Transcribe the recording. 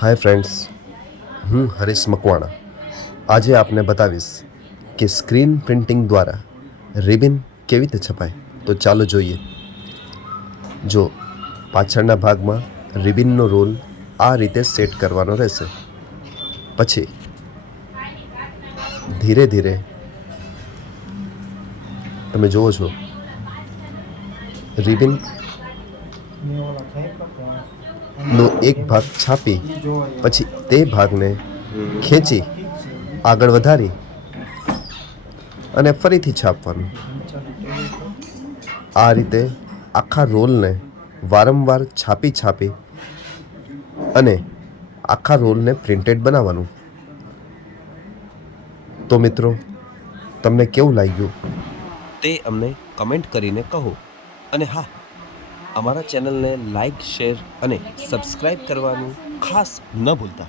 Hi friends, હું હરીશ મકવાણા. આજે આપને બતાવીશ કે સ્ક્રીન પ્રિન્ટિંગ દ્વારા રિબિન કેવી રીતે છપાય. તો ચાલો જોઈએ. જો પાછળના ભાગમાં રિબિનનો રોલ આ રીતે સેટ કરવાનો રહેશે. પછી ધીરે ધીરે તમે જુઓ છો રિબિન નો એક ભાગ છાપી પછી તે ભાગને ખેંચી આગળ વધારી અને ફરીથી છાપવાનું. આ રીતે આખા રોલને વારંવાર છાપી અને આખા રોલને પ્રિન્ટેડ બનાવવાનું. તો મિત્રો, તમને કેવું લાગ્યું તે અમને કમેન્ટ કરીને કહો. અને હા, અમારા ચેનલને લાઈક, શેર અને સબસ્ક્રાઈબ કરવાનું ખાસ ન ભૂલતા.